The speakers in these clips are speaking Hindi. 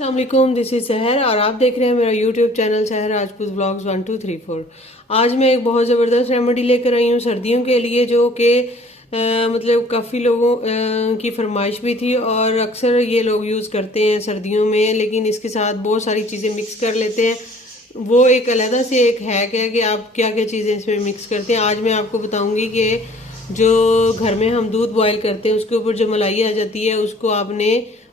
अस्सलामुअलैकुम, दिस इज़ सहर और आप देख रहे हैं मेरा यूट्यूब चैनल सहर राजपूत ब्लॉग्स 1234। आज मैं एक बहुत ज़बरदस्त रेमेडी लेकर आई हूँ सर्दियों के लिए, जो कि मतलब काफ़ी लोगों की फरमाइश भी थी और अक्सर ये लोग यूज़ करते हैं सर्दियों में, लेकिन इसके साथ बहुत सारी चीज़ें मिक्स कर लेते हैं। वो एक अलग से एक हैक है कि आप क्या क्या चीज़ें इसमें मिक्स करते हैं। आज मैं आपको बताऊँगी कि जो घर में हम दूध बॉयल करते हैं उसके ऊपर जो मलाई आ जाती है,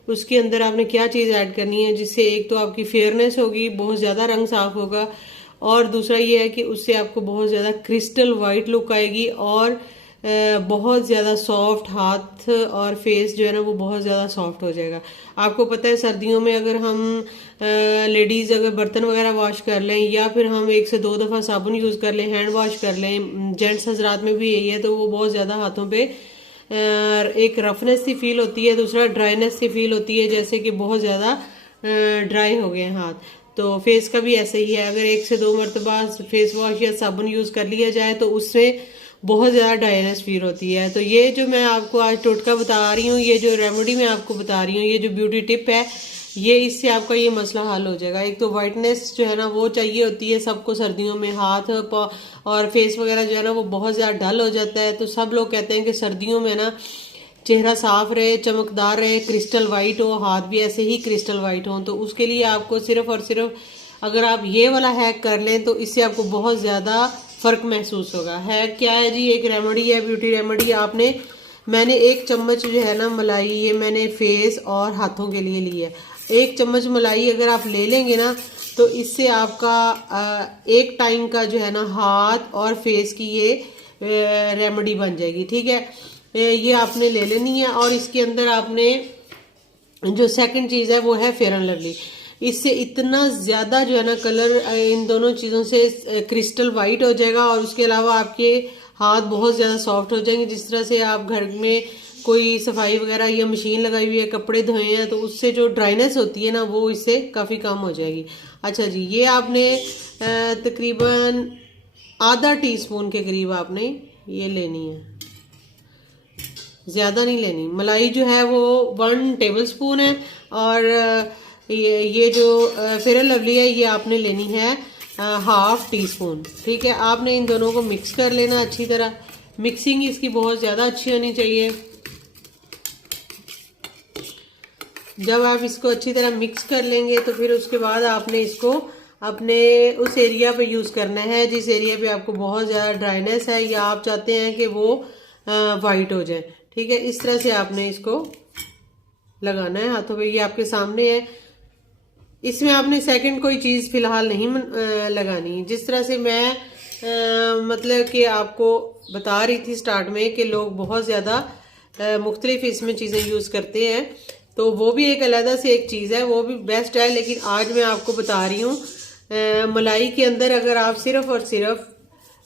उसके अंदर आपने क्या चीज़ ऐड करनी है जिससे एक तो आपकी फेयरनेस होगी, बहुत ज़्यादा रंग साफ होगा, और दूसरा ये है कि उससे आपको बहुत ज़्यादा क्रिस्टल वाइट लुक आएगी और बहुत ज़्यादा सॉफ्ट हाथ और फेस जो है ना वो बहुत ज़्यादा सॉफ्ट हो जाएगा। आपको पता है सर्दियों में अगर हम लेडीज़ अगर बर्तन वगैरह वॉश कर लें या फिर हम 1 से 2 दफ़ा साबुन यूज़ कर लें, हैंड वॉश कर लें, जेंट्स हजरात में भी यही है, तो वो बहुत ज़्यादा हाथों पे एक रफनेस सी फील होती है, दूसरा ड्राईनेस सी फील होती है, जैसे कि बहुत ज़्यादा ड्राई हो गए हैं हाथ। तो फेस का भी ऐसे ही है, अगर 1 से 2 मरतबा फेस वॉश या साबुन यूज़ कर लिया जाए तो उससे बहुत ज़्यादा ड्राईनेस फील होती है। तो ये जो मैं आपको आज टोटका बता रही हूँ, ये जो रेमेडी मैं आपको बता रही हूँ, ये जो ब्यूटी टिप है, ये इससे आपका ये मसला हल हो जाएगा। एक तो वाइटनेस जो है ना वो चाहिए होती है सबको सर्दियों में, हाथ और फेस वगैरह जो है ना वो बहुत ज़्यादा डल हो जाता है। तो सब लोग कहते हैं कि सर्दियों में ना चेहरा साफ रहे, चमकदार रहे, क्रिस्टल वाइट हो, हाथ भी ऐसे ही क्रिस्टल वाइट हो। तो उसके लिए आपको सिर्फ और सिर्फ अगर आप ये वाला हैक कर लें तो इससे आपको बहुत ज़्यादा फर्क महसूस होगा। हैक क्या है जी? एक रेमेडी है, ब्यूटी रेमेडी। मैंने 1 चम्मच जो है ना मलाई, ये मैंने फेस और हाथों के लिए ली है। 1 चम्मच मलाई अगर आप ले लेंगे ना तो इससे आपका एक टाइम का जो है ना हाथ और फेस की ये रेमेडी बन जाएगी। ठीक है, ये आपने ले लेनी है। और इसके अंदर आपने जो सेकंड चीज़ है वो है फेयर एंड लवली। इससे इतना ज़्यादा जो है ना कलर इन दोनों चीज़ों से क्रिस्टल वाइट हो जाएगा, और उसके अलावा आपके हाथ बहुत ज़्यादा सॉफ्ट हो जाएंगे। जिस तरह से आप घर में कोई सफाई वगैरह या मशीन लगाई हुई है, कपड़े धोए हैं, तो उससे जो ड्राइनेस होती है ना वो इससे काफ़ी कम हो जाएगी। अच्छा जी, ये आपने तकरीबन आधा टीस्पून के करीब आपने ये लेनी है, ज़्यादा नहीं लेनी। मलाई जो है वो 1 टेबल स्पून है, और ये जो फेयर एंड लवली है ये आपने लेनी है 1/2 टीस्पून। ठीक है, आपने इन दोनों को मिक्स कर लेना अच्छी तरह। मिक्सिंग इसकी बहुत ज़्यादा अच्छी होनी चाहिए। जब आप इसको अच्छी तरह मिक्स कर लेंगे तो फिर उसके बाद आपने इसको अपने उस एरिया पे यूज़ करना है जिस एरिया पे आपको बहुत ज़्यादा ड्राइनेस है या आप चाहते हैं कि वो वाइट हो जाए। ठीक है, इस तरह से आपने इसको लगाना है हाथों पे। ये आपके सामने है, इसमें आपने सेकंड कोई चीज़ फिलहाल नहीं लगानी। जिस तरह से मैं मतलब कि आपको बता रही थी स्टार्ट में कि लोग बहुत ज़्यादा मुख्तलिफ इसमें चीज़ें यूज़ करते हैं, तो वो भी एक अलग से एक चीज़ है, वो भी बेस्ट है। लेकिन आज मैं आपको बता रही हूँ मलाई के अंदर अगर आप सिर्फ और सिर्फ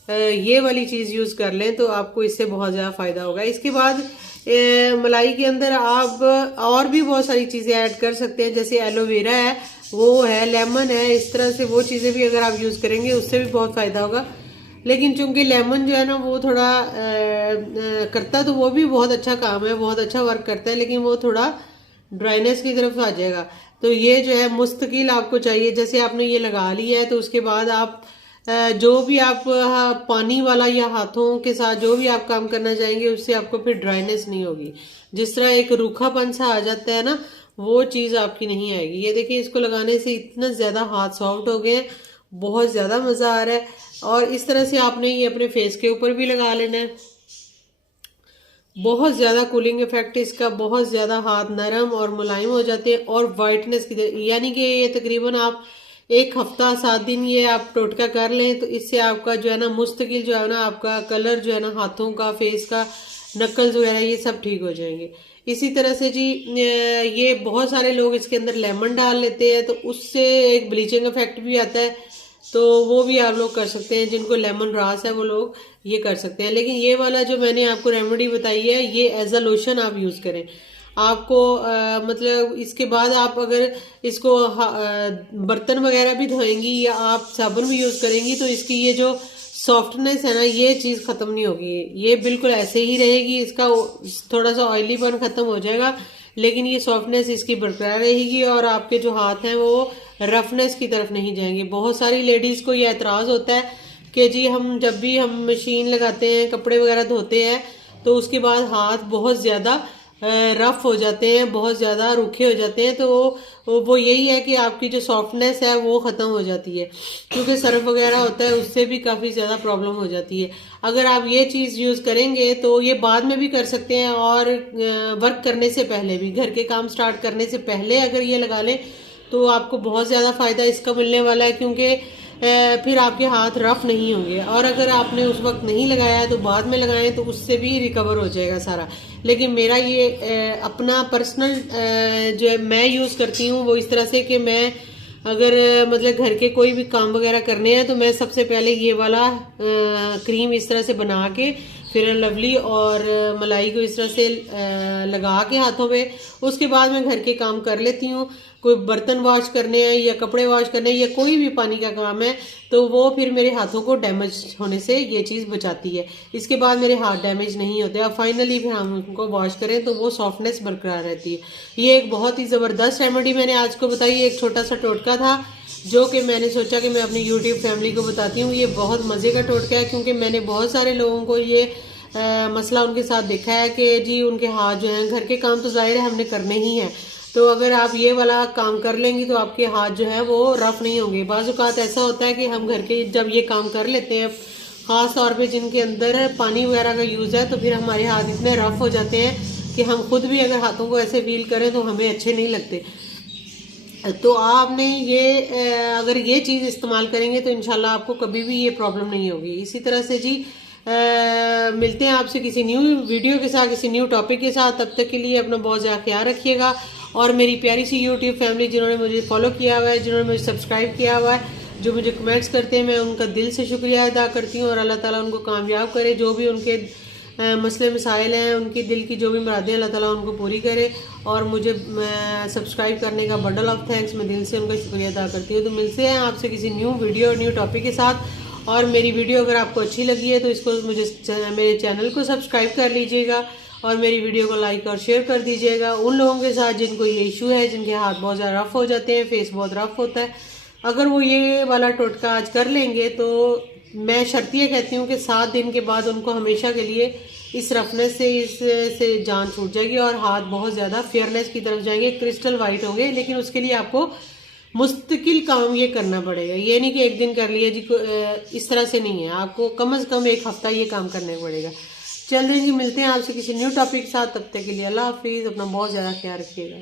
ये वाली चीज़ यूज़ कर लें तो आपको इससे बहुत ज़्यादा फ़ायदा होगा। इसके बाद मलाई के अंदर आप और भी बहुत सारी चीज़ें ऐड कर सकते हैं, जैसे एलोवेरा है, वो है, लेमन है। इस तरह से वो चीज़ें भी अगर आप यूज़ करेंगे उससे भी बहुत फ़ायदा होगा। लेकिन चूंकि लेमन जो है ना वो थोड़ा करता तो वो भी बहुत अच्छा काम है, बहुत अच्छा वर्क करता है, लेकिन वो थोड़ा ड्राइनेस की तरफ आ जाएगा। तो ये जो है मुस्तकिल आपको चाहिए। जैसे आपने ये लगा लिया है तो उसके बाद आप जो भी आप पानी वाला या हाथों के साथ जो भी आप काम करना चाहेंगे उससे आपको फिर ड्राइनेस नहीं होगी। जिस तरह एक रूखापन सा आ जाता है ना, वो चीज़ आपकी नहीं आएगी। ये देखिए, इसको लगाने से इतना ज़्यादा हाथ सॉफ्ट हो गए हैं, बहुत ज़्यादा मज़ा आ रहा है। और इस तरह से आपने ये अपने फेस के ऊपर भी लगा लेना है। बहुत ज़्यादा कूलिंग इफेक्ट इसका, बहुत ज़्यादा हाथ नरम और मुलायम हो जाते हैं और वाइटनेस की, यानी कि ये तकरीबन आप 1 हफ्ता 7 दिन ये आप टोटका कर लें तो इससे आपका जो है ना मुस्तकिल जो है ना आपका कलर जो है ना हाथों का, फेस का, नकल्स वगैरह ये सब ठीक हो जाएंगे। इसी तरह से जी ये बहुत सारे लोग इसके अंदर लेमन डाल लेते हैं तो उससे एक ब्लीचिंग इफेक्ट भी आता है, तो वो भी आप लोग कर सकते हैं। जिनको लेमन रास है वो लोग ये कर सकते हैं। लेकिन ये वाला जो मैंने आपको रेमेडी बताई है ये एज अ लोशन आप यूज़ करें। आपको मतलब इसके बाद आप अगर इसको बर्तन वगैरह भी धोएंगी या आप साबुन भी यूज़ करेंगी तो इसकी ये जो सॉफ्टनेस है ना ये चीज़ ख़त्म नहीं होगी, ये बिल्कुल ऐसे ही रहेगी। इसका थोड़ा सा ऑयलीपन ख़त्म हो जाएगा लेकिन ये सॉफ्टनेस इसकी बरकरार रहेगी और आपके जो हाथ हैं वो रफनेस की तरफ नहीं जाएंगे। बहुत सारी लेडीज को ये एतराज होता है कि जी हम जब भी हम मशीन लगाते हैं, कपड़े वगैरह धोते हैं, तो उसके बाद हाथ बहुत ज्यादा रफ हो जाते हैं, बहुत ज्यादा रूखे हो जाते हैं। तो वो यही है कि आपकी जो सॉफ्टनेस है वो खत्म हो जाती है, क्योंकि सर्फ वगैरह होता है उससे भी काफी ज्यादा प्रॉब्लम हो जाती है। अगर आप ये चीज यूज करेंगे तो ये बाद में भी कर सकते हैं, और वर्क करने से पहले भी, घर के काम स्टार्ट करने से पहले अगर ये लगा लें तो आपको बहुत ज्यादा फायदा इसका मिलने वाला है, क्योंकि फिर आपके हाथ रफ नहीं होंगे। और अगर आपने उस वक्त नहीं लगाया है तो बाद में लगाएं तो उससे भी रिकवर हो जाएगा सारा। लेकिन मेरा ये अपना पर्सनल जो है मैं यूज करती हूँ वो इस तरह से कि मैं अगर मतलब घर के कोई भी काम वगैरह करने हैं तो मैं सबसे पहले ये वाला क्रीम इस तरह से बना के फेयर लवली और मलाई को इस तरह से लगा के हाथों पे, उसके बाद मैं घर के काम कर लेती हूँ। कोई बर्तन वॉश करने हैं या कपड़े वॉश करने हैं या कोई भी पानी का काम है तो वो फिर मेरे हाथों को डैमेज होने से ये चीज़ बचाती है। इसके बाद मेरे हाथ डैमेज नहीं होते और फाइनली फिर हम उनको वॉश करें तो वो सॉफ्टनेस बरकरार रहती है। ये एक बहुत ही ज़बरदस्त रेमेडी मैंने आज को बताई। एक छोटा सा टोटका था जो कि मैंने सोचा कि मैं अपनी यूट्यूब फैमिली को बताती हूँ। ये बहुत मज़े का टोटका है, क्योंकि मैंने बहुत सारे लोगों को ये मसला उनके साथ देखा है कि जी उनके हाथ जो हैं, घर के काम तो जाहिर है हमने करने ही हैं, तो अगर आप ये वाला काम कर लेंगी तो आपके हाथ जो है वो रफ नहीं होंगे। बाज़ औक़ात ऐसा होता है कि हम घर के जब ये काम कर लेते हैं, ख़ास तौर पे जिनके अंदर पानी वगैरह का यूज़ है, तो फिर हमारे हाथ इतने रफ हो जाते हैं कि हम खुद भी अगर हाथों को ऐसे फील करें तो हमें अच्छे नहीं लगते। तो आपने ये अगर ये चीज़ इस्तेमाल करेंगे तो इंशाल्लाह आपको कभी भी ये प्रॉब्लम नहीं होगी। इसी तरह से जी मिलते हैं आपसे किसी न्यू वीडियो के साथ, किसी न्यू टॉपिक के साथ। तब तक के लिए अपना बहुत ज़्यादा ख्याल रखिएगा। और मेरी प्यारी सी यूट्यूब फैमिली जिन्होंने मुझे फॉलो किया हुआ है, जिन्होंने मुझे सब्सक्राइब किया हुआ है, जो मुझे कमेंट्स करते हैं, मैं उनका दिल से शुक्रिया अदा करती हूँ। और अल्लाह ताला उनको कामयाब करे, जो भी उनके मसले मसाइल हैं, उनकी दिल की जो भी मुरादें अल्लाह ताला उनको पूरी करे। और मुझे सब्सक्राइब करने का बंडल ऑफ थैंक्स, मैं दिल से उनका शुक्रिया अदा करती हूँ। तो मिलते हैं आपसे किसी न्यू वीडियो और न्यू टॉपिक के साथ। और मेरी वीडियो अगर आपको अच्छी लगी है तो इसको मेरे चैनल को सब्सक्राइब कर लीजिएगा और मेरी वीडियो को लाइक और शेयर कर दीजिएगा उन लोगों के साथ जिनको ये इशू है, जिनके हाथ बहुत ज़्यादा रफ हो जाते हैं, फेस बहुत रफ होता है। अगर वो ये वाला टोटका आज कर लेंगे तो मैं शर्तिया कहती हूँ कि 7 दिन के बाद उनको हमेशा के लिए इस रफनेस से जान छूट जाएगी और हाथ बहुत ज़्यादा फेयरनेस की तरफ जाएंगे, क्रिस्टल वाइट होंगे। लेकिन उसके लिए आपको मुस्तकिल काम ये करना पड़ेगा, ये नहीं कि एक दिन कर लिया जी, इस तरह से नहीं है। आपको कम से कम 1 हफ्ता ये काम करना पड़ेगा। चलिए जी, मिलते हैं आपसे किसी न्यू टॉपिक के साथ। तब तक के लिए अल्लाह हाफिज़। अपना बहुत ज़्यादा ख्याल रखिएगा।